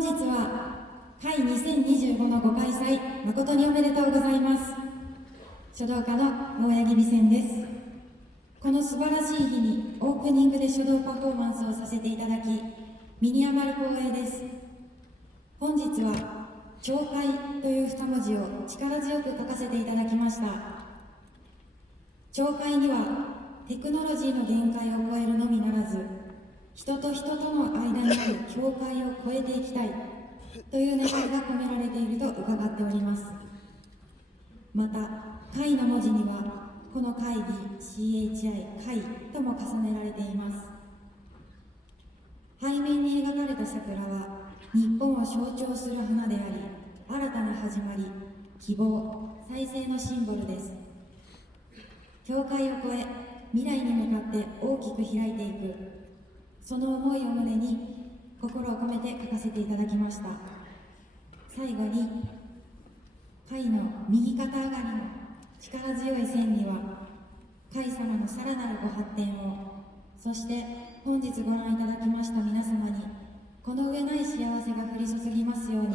本日は会2025のご開催誠におめでとうございます。書道家の青柳美仙です。この素晴らしい日にオープニングで書道パフォーマンスをさせていただき、身に余る光栄です。本日は懲戒という二文字を力強く書かせていただきました。懲戒にはテクノロジーの限界を超えるのみならず、人と人との間にある境界を越えていきたいという願いが込められていると伺っております。また、会の文字にはこの会議 CHI 会とも重ねられています。背面に描かれた桜は日本を象徴する花であり、新たな始まり、希望、再生のシンボルです。境界を越え、未来に向かって大きく開いていく、その思いを胸に心を込めて書かせていただきました。最後に、会の右肩上がりの力強い線には、会様のさらなるご発展を、そして本日ご覧いただきました皆様に、この上ない幸せが降り注ぎますように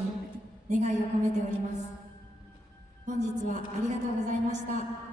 願いを込めております。本日はありがとうございました。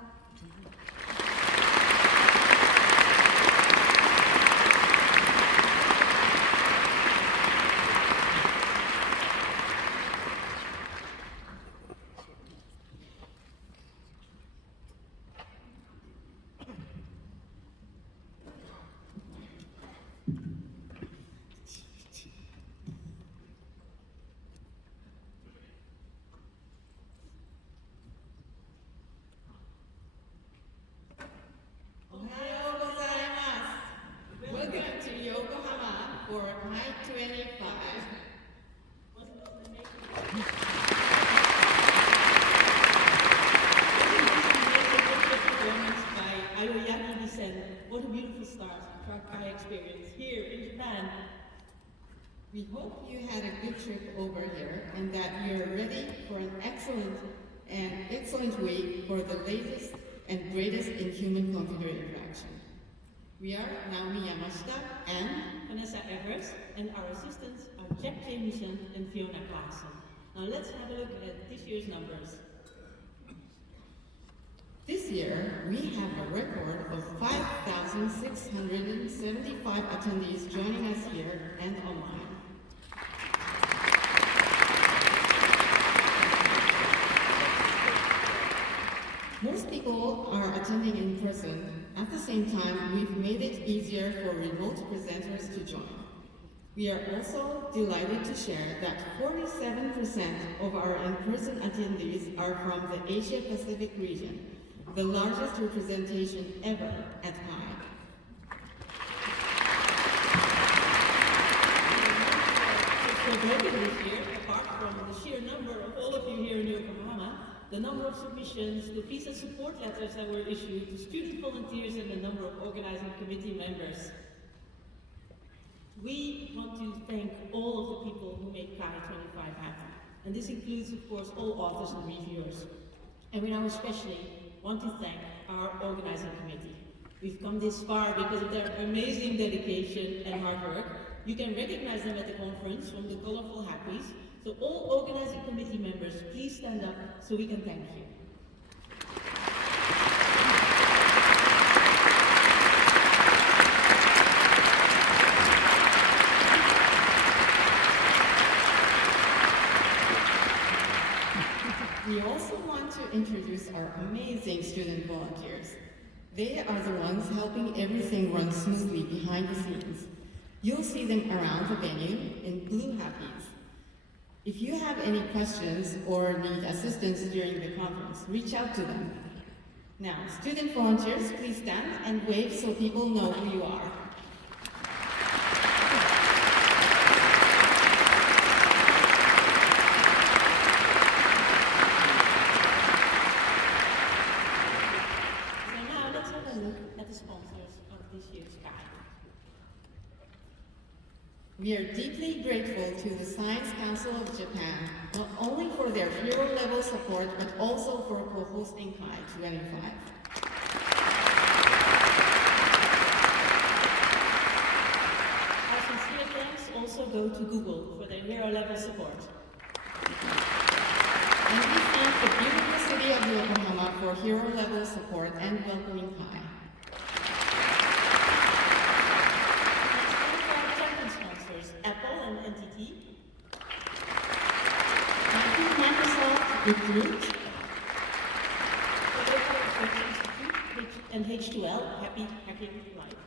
What a beautiful start I experienced here in Japan. We hope you had a good trip over here and that you're ready for an excellent week for the latest and greatest in human-computer interaction. We are Naomi Yamashita and Vanessa Everest, and our assistants are Jack Jamieson and Fiona Claassen. Now let's have a look at this year's numbers. This year, we have a record of 5,675 attendees joining us here and online. Most people are attending in person. At the same time, we've made it easier for remote presenters to join. We are also delighted to share that 47% of our in-person attendees are from the Asia-Pacific region, the largest representation ever at CHI. For voting this year, apart from the sheer number of all of you here in Yokohama, the number of submissions, the visa support letters that were issued, the student volunteers, and the number of organizing committee members. We want to thank all of the people who make CHI 25 happen. And this includes, of course, all authors and reviewers. And we now especially want to thank our organizing committee. We've come this far because of their amazing dedication and hard work. You can recognize them at the conference from the colorful happies. So all organizing committee members, please stand up so we can thank you. We also want to introduce our amazing student volunteers. They are the ones helping everything run smoothly behind the scenes. You'll see them around the venue in blue happies. If you have any questions or need assistance during the conference, reach out to them. Now, student volunteers, please stand and wave so people know who you are. We are deeply grateful to the Science Council of Japan, not only for their hero-level support, but also for co-hosting CHI 25. Our sincere thanks also go to Google for their hero level support. And we thank the beautiful city of Yokohama for hero level support and welcoming Kai. Let's thank our champion sponsors, Apple and NTT. Thank you, Microsoft, Recruit, Toyota Research Institute, and H2L, Happy Hacking Life.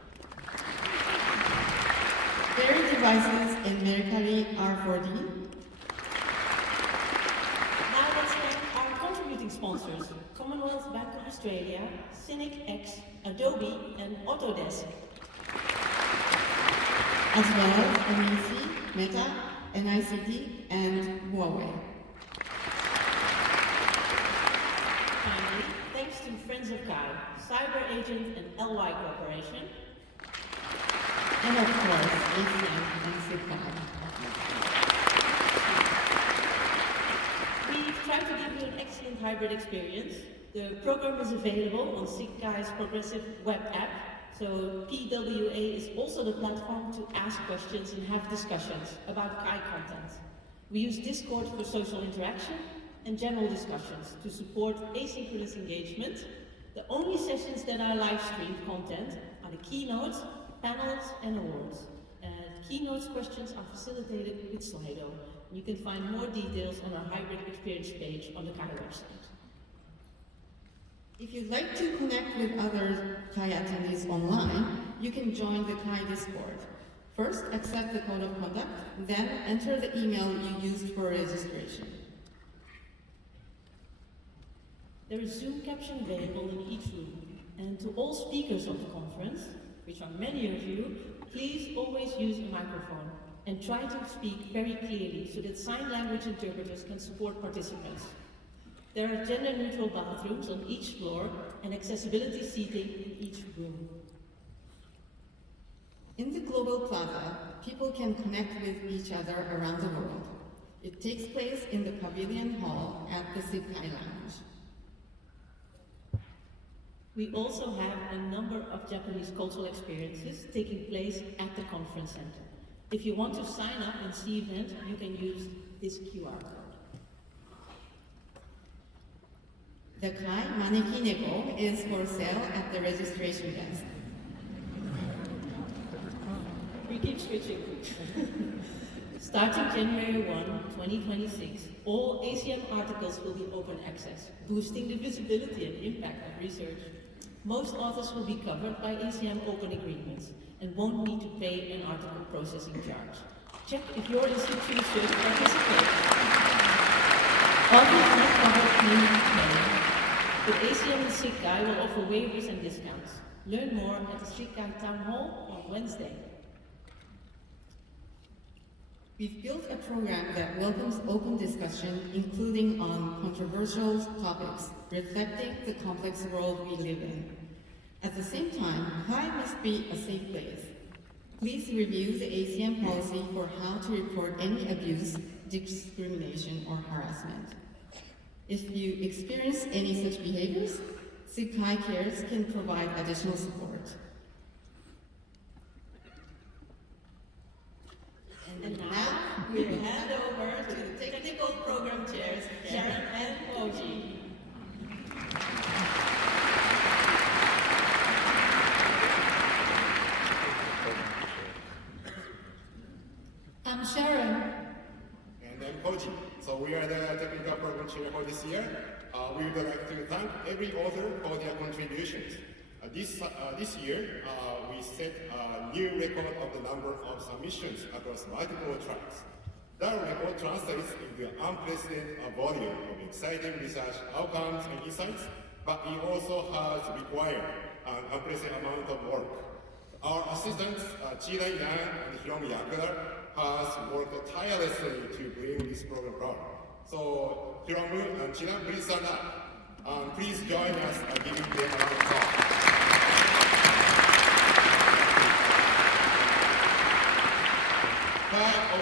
Berry Devices, and Mercari R4D. Now let's thank our contributing sponsors, Commonwealth Bank of Australia, Cynic X, Adobe, and Autodesk. As well as MEC, Meta, NICT, and Huawei. Finally, thanks to Friends of Kai, Cyber Agent, and LY Corporation. And of course, ACM and SIGCAI. We try to give you an excellent hybrid experience. The program is available on SIGCAI's progressive web app, so PWA is also the platform to ask questions and have discussions about Kai content. We use Discord for social interaction and general discussions to support asynchronous engagement. The only sessions that are live streamed content are the keynotes, panels, and awards. Keynotes questions are facilitated with Slido. You can find more details on our hybrid experience page on the Kai website. If you'd like to connect with other Kai attendees online, you can join the Kai Discord. First, accept the code of conduct, then enter the email you used for registration. There is Zoom caption available in each room. And to all speakers of the conference, which are many of you, please always use a microphone and try to speak very clearly so that sign language interpreters can support participants. There are gender-neutral bathrooms on each floor and accessibility seating in each room. In the Global Plaza, people can connect with each other around the world. It takes place in the Pavilion Hall at the SIGCAI Lounge. We also have a number of Japanese cultural experiences taking place at the conference center. If you want to sign up and see events, you can use this QR code. The Kai Maneki Neko is for sale at the registration desk. We keep switching. Starting January 1, 2026, all ACM articles will be open access, boosting the visibility and impact of research. Most authors will be covered by ACM open agreements and won't need to pay an article processing charge. Check if your institution should participate. Authors not covered may need to pay, but ACM and SIGCAI will offer waivers and discounts. Learn more at the SIGCAI Town Hall on Wednesday. We've built a program that welcomes open discussion, including on controversial topics, reflecting the complex world we live in. At the same time, Kai must be a safe place. Please review the ACM policy for how to report any abuse, discrimination, or harassment. If you experience any such behaviors, SIGCAI Cares can provide additional support. And now, we'll hand over to the technical program chairs, Sharon and Koji. I'm Sharon. And I'm Koji. So we are the technical program chair for this year. We would like to thank every author for their contributions. This year, we set a new record of the number of submissions across multiple tracks. That record translates into an unprecedented volume of exciting research outcomes and insights, but it also has required an unprecedented amount of work. Our assistants, Chida Yan and Hiromi Yakuda, has worked tirelessly to bring this program around. So, Hiromu and Chida, please stand up. Please join us in giving them a round of applause.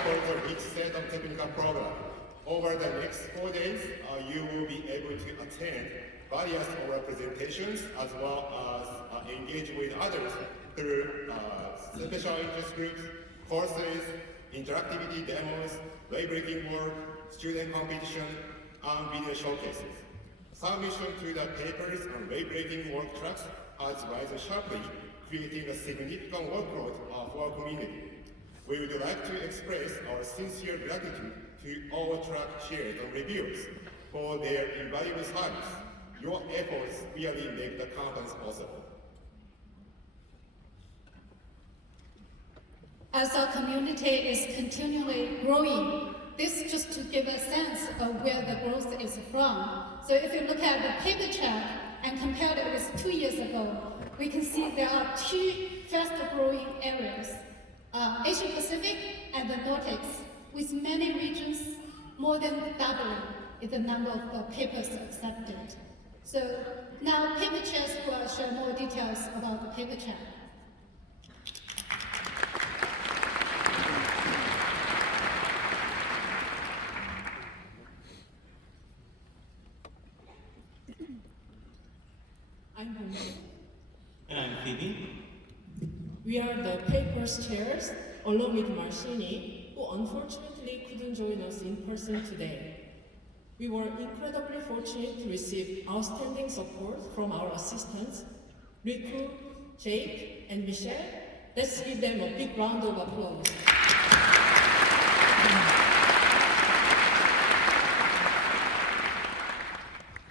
Over each set of technical program. Over the next 4 days, you will be able to attend various oral presentations as well as engage with others through special interest groups, courses, interactivity demos, lay-breaking work, student competition, and video showcases. Submission to the papers and lay-breaking work tracks has risen sharply, creating a significant workload for our community. We would like to express our sincere gratitude to all track sharers and reviewers for their invaluable service. Your efforts really make the conference possible. As our community is continually growing, this is just to give a sense of where the growth is from. So if you look at the paper track and compare it with 2 years ago, we can see there are two faster growing areas, Asia Pacific and the Nordics, with many regions more than doubling in the number of the papers accepted. So now paper chairs will share more details about the paper track. I'm Hong. And I'm Phoebe. We are the papers chairs, along with Marcini, who unfortunately couldn't join us in person today. We were incredibly fortunate to receive outstanding support from our assistants, Riku, Jake, and Michelle. Let's give them a big round of applause.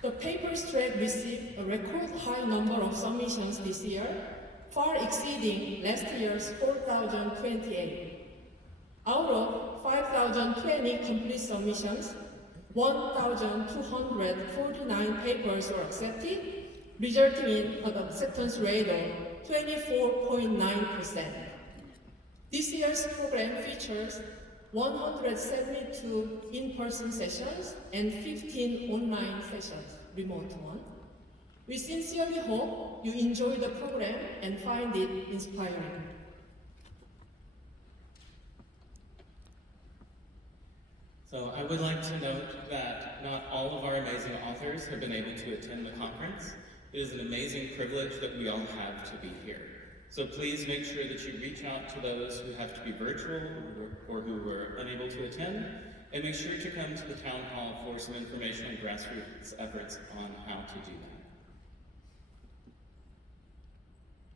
The papers track received a record high number of submissions this year, far exceeding last year's 4,028. Out of 5,020 complete submissions, 1,249 papers were accepted, resulting in an acceptance rate of 24.9%. This year's program features 172 in-person sessions and 15 online sessions, remote one. We sincerely hope you enjoy the program and find it inspiring. So I would like to note that not all of our amazing authors have been able to attend the conference. It is an amazing privilege that we all have to be here. So please make sure that you reach out to those who have to be virtual or who were unable to attend, and make sure to come to the town hall for some information on grassroots efforts on how to do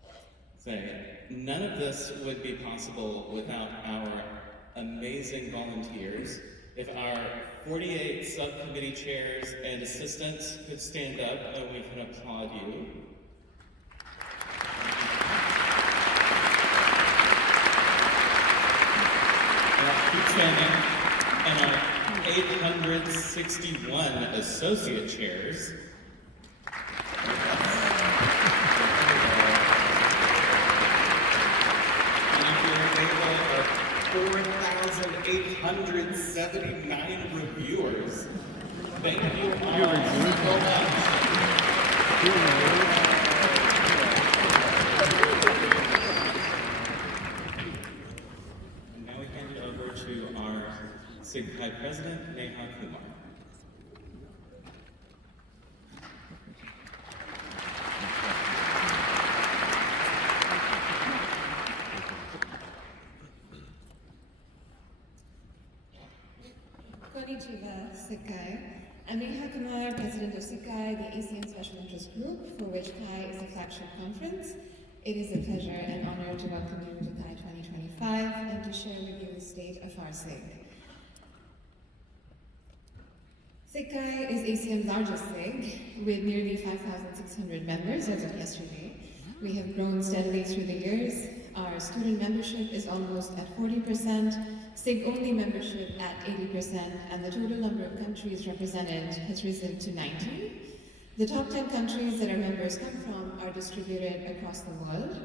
that. So none of this would be possible without our amazing volunteers. If our 48 subcommittee chairs and assistants could stand up and we can applaud you. Keep standing. And our 861 associate chairs. And if you're available, our 4,879 reviewers. Thank you all so much. And now we hand it over to our SIGCHI President, Neha Kumar. Konnichiwa, SIGCHI. I'm Neha Kumar, President of SIGCHI, the ASEAN Special Interest Group, for which CHI is a flagship conference. It is a pleasure and honor to welcome you to CHI 2025 and to share with you the state of our SIG. SIGCHI is ASEAN's largest SIG, with nearly 5,600 members as of yesterday. We have grown steadily through the years. Our student membership is almost at 40%, SIG-only membership at 80%, and the total number of countries represented has risen to 90. The top 10 countries that our members come from are distributed across the world.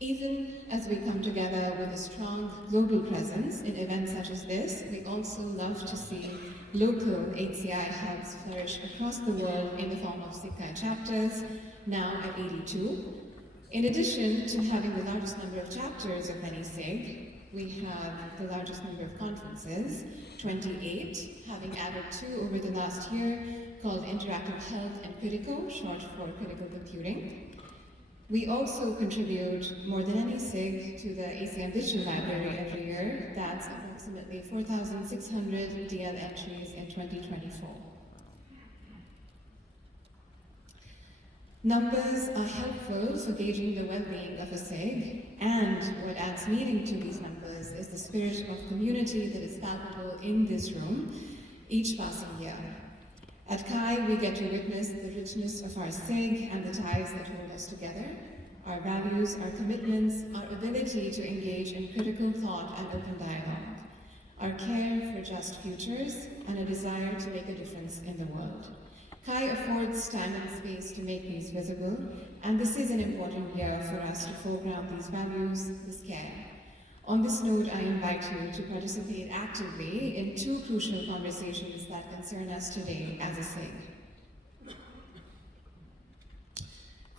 Even as we come together with a strong global presence in events such as this, we also love to see local HCI hubs flourish across the world in the form of SIGCHI chapters, now at 82. In addition to having the largest number of chapters of any SIG, we have the largest number of conferences, 28, having added 2 over the last year, called Interactive Health and Critical, short for Critical Computing. We also contribute more than any SIG to the ACM Digital Library every year. That's approximately 4,600 DL entries in 2024. Numbers are helpful for gauging the well-being of a SIG, and what adds meaning to these numbers is the spirit of community that is palpable in this room each passing year. At CHI, we get to witness the richness of our SIG and the ties that hold us together, our values, our commitments, our ability to engage in critical thought and open dialogue, our care for just futures, and a desire to make a difference in the world. CHI affords time and space to make these visible, and this is an important year for us to foreground these values, this care. On this note, I invite you to participate actively in two crucial conversations that concern us today as a SIG.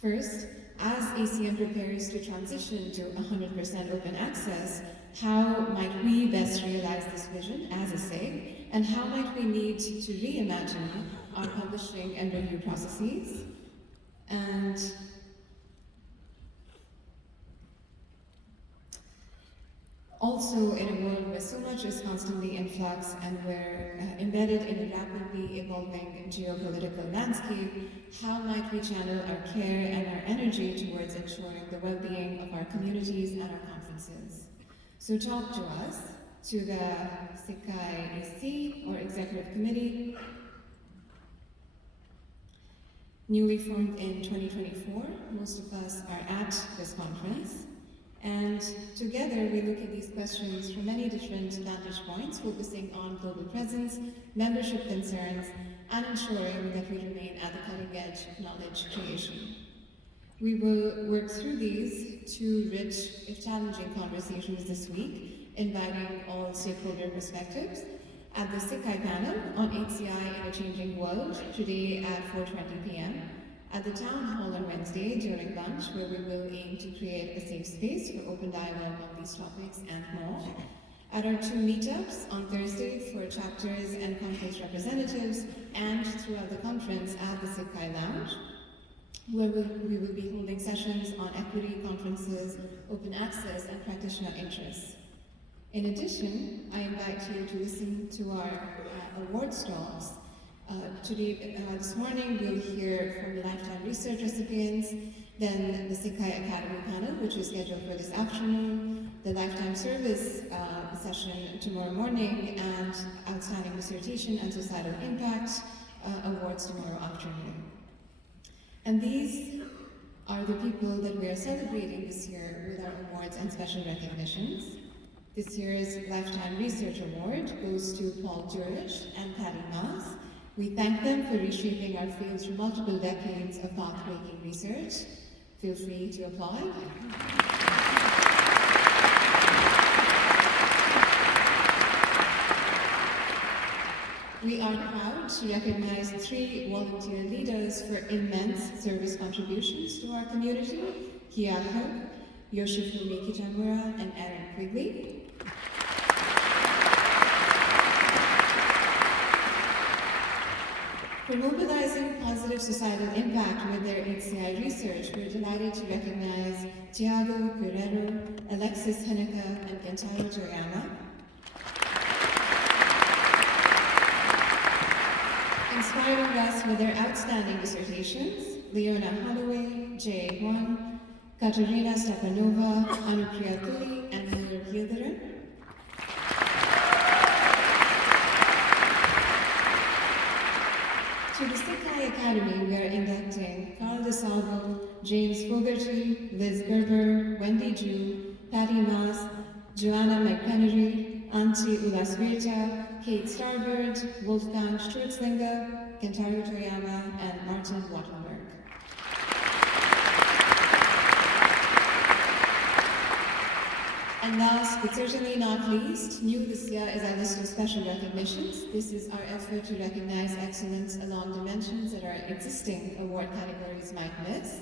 First, as ACM prepares to transition to 100% open access, how might we best realize this vision as a SIG, and how might we need to reimagine our publishing and review processes? And also, in a world where so much is constantly in flux and we're embedded in a rapidly evolving geopolitical landscape, how might we channel our care and our energy towards ensuring the well-being of our communities and our conferences? So talk to us, to the SIG-CHI EC or Executive Committee, newly formed in 2024. Most of us are at this conference. And together we look at these questions from many different vantage points, focusing on global presence, membership concerns, and ensuring that we remain at the cutting edge of knowledge creation. We will work through these two rich, if challenging, conversations this week, inviting all stakeholder perspectives at the SIG-CHI panel on HCI in a Changing World, today at 4:20 p.m. At the Town Hall on Wednesday during lunch, where we will aim to create a safe space for open dialogue on these topics and more. At our two meetups on Thursday for chapters and conference representatives, and throughout the conference at the SIG-CHI Lounge, where we will be holding sessions on equity, conferences, open access, and practitioner interests. In addition, I invite you to listen to our awards talks. This morning, we'll hear from the Lifetime Research recipients, then the SIG-CHI Academy panel, which is scheduled for this afternoon, the Lifetime Service session tomorrow morning, and Outstanding Dissertation and Societal Impact awards tomorrow afternoon. And these are the people that we are celebrating this year with our awards and special recognitions. This year's Lifetime Research Award goes to Paul Jurish and Patty Maas. We thank them for reshaping our fields for multiple decades of path-breaking research. Feel free to applaud. We are proud to recognize 3 volunteer leaders for immense service contributions to our community: Kia Hope, Yoshifumi Kitamura, and Aaron Quigley. For mobilizing positive societal impact with their HCI research, we're delighted to recognize Tiago Guerrero, Alexis Haneke, and Kentaro Toriyama. Inspiring us with their outstanding dissertations, Leona Holloway, Jay Won, Katerina Stepanova, Anupriya Puri, and Miller Yildirim. To the SIG-CHI Academy, we are inducting Carl DeSalvo, James Fogarty, Liz Gerber, Wendy Ju, Patty Maas, Joanna McPenery, Antti Ulasvirta, Kate Starbird, Wolfgang Sturzlinger, Kentaro Toriyama, and Martin Wattenberg. And last, but certainly not least, new this year is our list of special recognitions. This is our effort to recognize excellence along dimensions that our existing award categories might miss.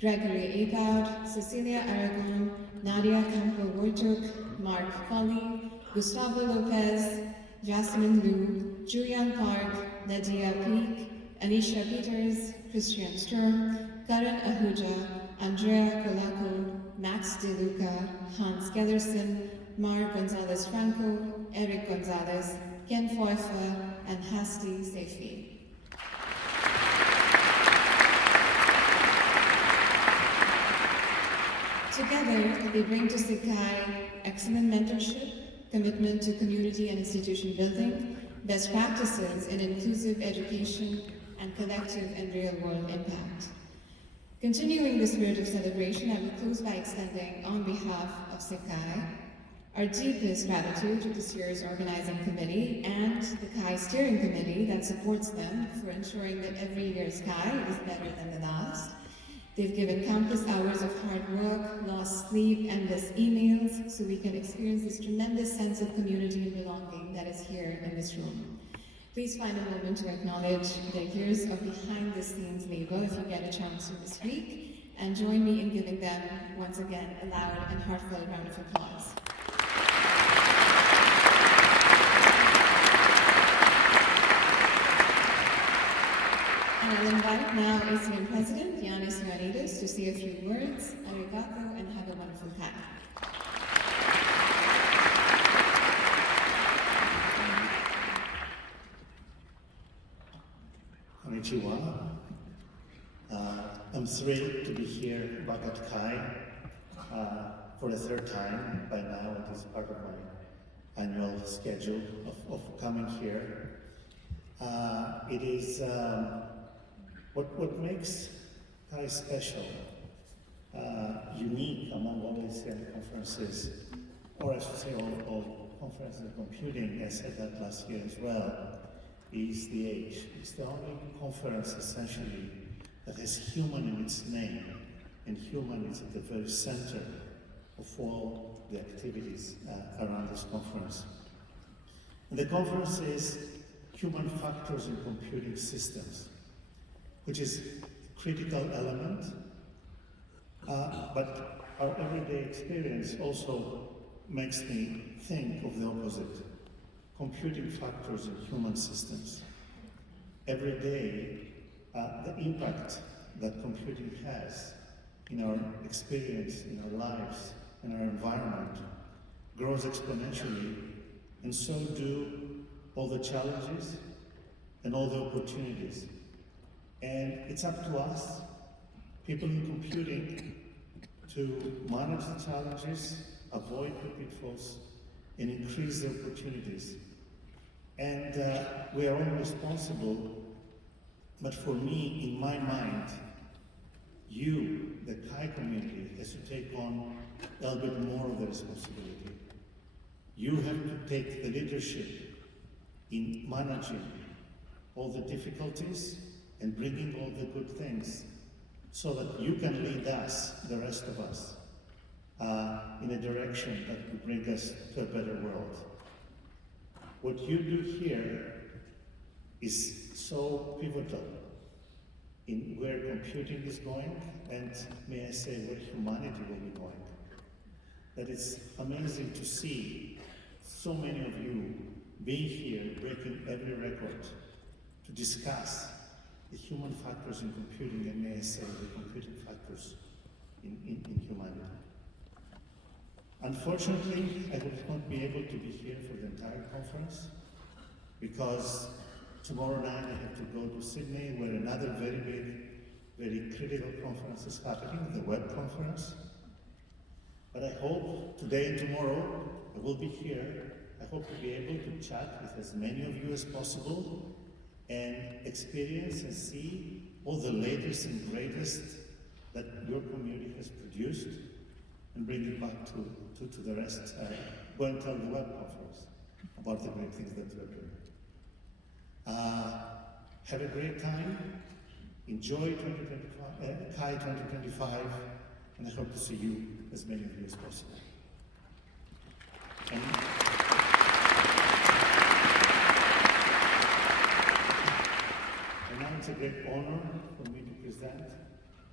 Gregory Apoud, Cecilia Aragon, Nadia Campo-Wojtuk, Mark Colley, Gustavo Lopez, Jasmine Liu, Julian Park, Nadia Peak, Anisha Peters, Christian Sturm, Karan Ahuja, Andrea Colaco, Max De Luca, Hans Gellerson, Mar Gonzalez Franco, Eric Gonzalez, Ken Pfeiffer, and Hasti Seifi. Together, they bring to Sakai excellent mentorship, commitment to community and institution building, best practices in inclusive education, and collective and real-world impact. Continuing the spirit of celebration, I will close by extending, on behalf of Sakai, our deepest gratitude to this year's organizing committee and the Kai steering committee that supports them for ensuring that every year's Kai is better than the last. They've given countless hours of hard work, lost sleep, endless emails, so we can experience this tremendous sense of community and belonging that is here in this room. Please find a moment to acknowledge their years of behind-the-scenes labor if you get a chance to this week, and join me in giving them, once again, a loud and heartfelt round of applause. And I'll invite now ACM President Yanis Ioannidis to say a few words. Arigato, and have a wonderful Kai. Konnichiwa. I'm thrilled to be here back at Kai for the third time. By now, it is part of my annual schedule of coming here. It is what makes Kai special, unique among all ACM conferences, or I should say all conferences in computing. I said that last year as well. Is the age. It's the only conference essentially that has human in its name, and human is at the very center of all the activities around this conference. And the conference is Human Factors in Computing Systems, which is a critical element, but our everyday experience also makes me think of the opposite. Computing factors in human systems. Every day, the impact that computing has in our experience, in our lives, in our environment, grows exponentially, and so do all the challenges and all the opportunities. And it's up to us, people in computing, to manage the challenges, avoid the pitfalls, and increase the opportunities. And we are all responsible, but for me, in my mind, you, the Kai community, has to take on a little bit more of the responsibility. You have to take the leadership in managing all the difficulties and bringing all the good things so that you can lead us, the rest of us, in a direction that will bring us to a better world. What you do here is so pivotal in where computing is going, and may I say where humanity will be going, that it's amazing to see so many of you being here, breaking every record to discuss the human factors in computing, and may I say the computing factors in humanity. Unfortunately, I will not be able to be here for the entire conference because tomorrow night I have to go to Sydney where another very big, very critical conference is happening, the Web Conference. But I hope today and tomorrow I will be here. I hope to be able to chat with as many of you as possible and experience and see all the latest and greatest that your community has produced and bring it back to the rest. Go and tell the Web Conference about the great things that we're doing. Have a great time. Enjoy Kai 2025, and I hope to see you, as many of you as possible. And now it's a great honor for me to present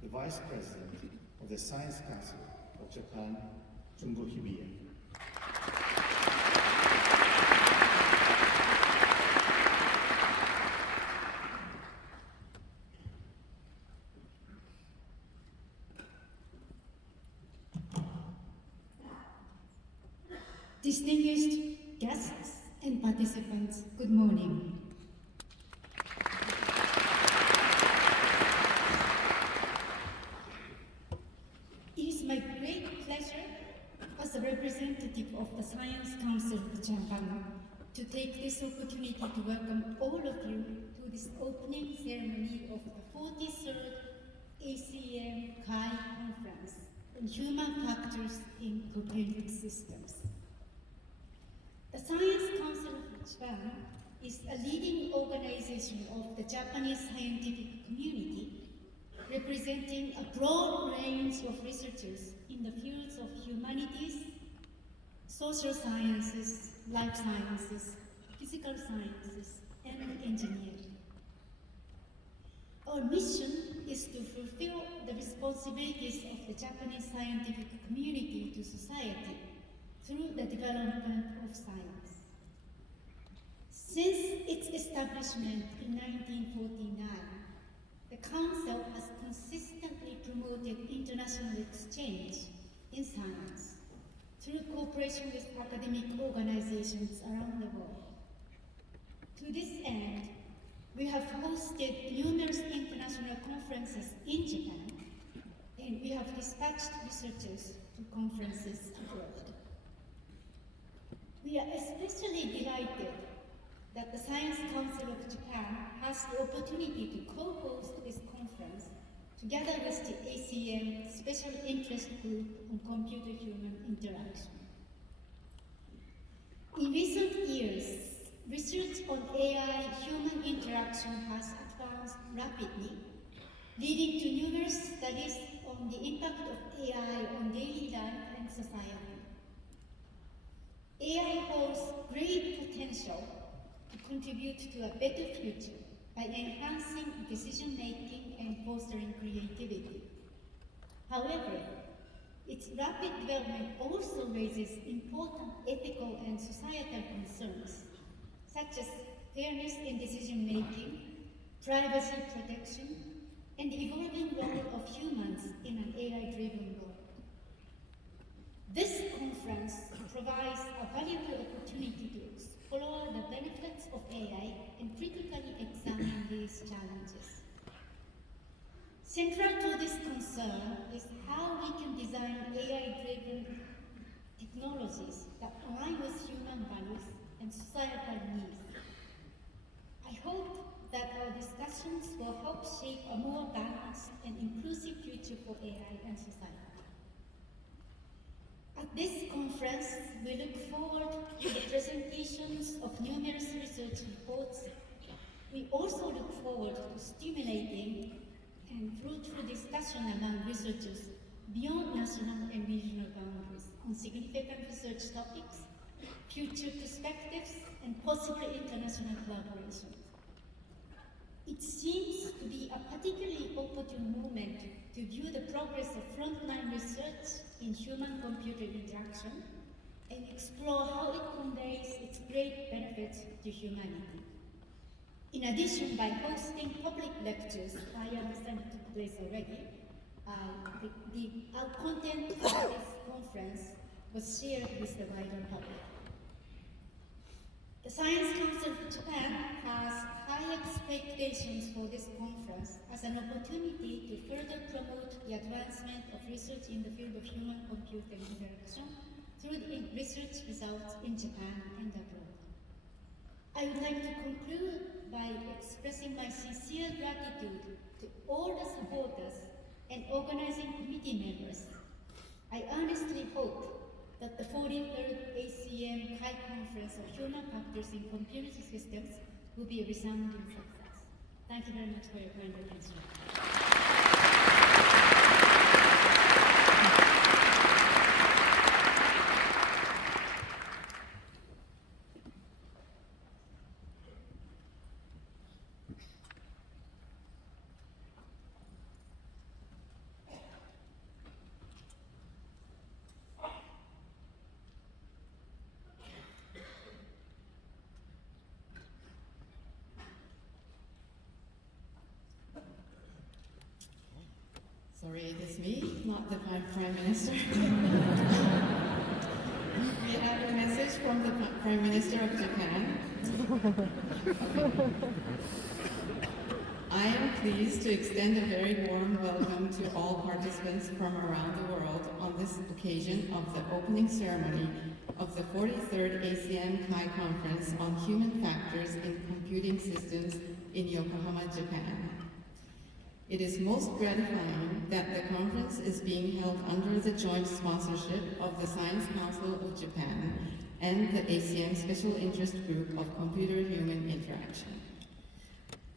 the Vice President of the Science Council of Japan, Jungo Hibiya. Distinguished guests and participants, good morning. It is my great pleasure as a representative of the Science Council of Japan to take this opportunity to welcome all of you to this opening ceremony of the 43rd ACM CHI Conference on Human Factors in Cooperative Systems. The Science Council of Japan is a leading organization of the Japanese scientific community, representing a broad range of researchers in the fields of humanities, social sciences, life sciences, physical sciences, and engineering. Our mission is to fulfill the responsibilities of the Japanese scientific community to society through the development of science. Since its establishment in 1949, the Council has consistently promoted international exchange in science through cooperation with academic organizations around the world. To this end, we have hosted numerous international conferences in Japan, and we have dispatched researchers to conferences abroad. We are especially delighted that the Science Council of Japan has the opportunity to co-host this conference together with the ACM Special Interest Group on Computer-Human Interaction. In recent years, research on AI-human interaction has advanced rapidly, leading to numerous studies on the impact of AI on daily life and society. AI holds great potential to contribute to a better future by enhancing decision-making and fostering creativity. However, its rapid development also raises important ethical and societal concerns, such as fairness in decision-making, privacy protection, and the evolving role of humans in an AI-driven world. This conference provides a valuable opportunity to explore the benefits of AI and critically examine these challenges. Central to this concern is how we can design AI-driven technologies that align with human values and societal needs. I hope that our discussions will help shape a more balanced and inclusive future for AI and society. At this conference, we look forward to the presentations of numerous research reports. We also look forward to stimulating and fruitful discussion among researchers beyond national and regional boundaries on significant research topics, future perspectives, and possible international collaboration. It seems to be a particularly opportune moment to view the progress of frontline research in human-computer interaction and explore how it conveys its great benefits to humanity. In addition, by hosting public lectures, I understand it took place already, our content of this conference was shared with the wider public. The Science Council of Japan has high expectations for this conference as an opportunity to further promote the advancement of research in the field of human-computer interaction through the research results in Japan and abroad. I would like to conclude by expressing my sincere gratitude to all the supporters and organizing committee members. I earnestly hope that the 43rd ACM CHI Conference of Human Factors in Computer Systems will be a resounding success. Thank you very much for your kind attention. Sorry, it is me, not the Prime Minister. We have a message from the Prime Minister of Japan. I am pleased to extend a very warm welcome to all participants from around the world on this occasion of the opening ceremony of the 43rd ACM CHI Conference on Human Factors in Computing Systems in Yokohama, Japan. It is most gratifying that the conference is being held under the joint sponsorship of the Science Council of Japan and the ACM Special Interest Group of Computer-Human Interaction.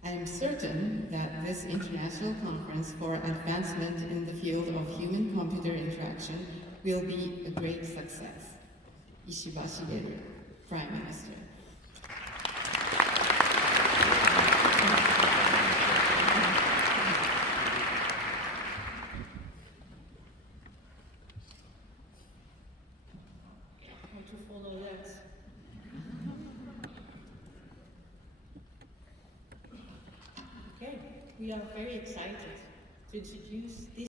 I am certain that this international conference for advancement in the field of human-computer interaction will be a great success. Ishiba Shigeru, Prime Minister. How to follow that? Okay, we are very excited to introduce this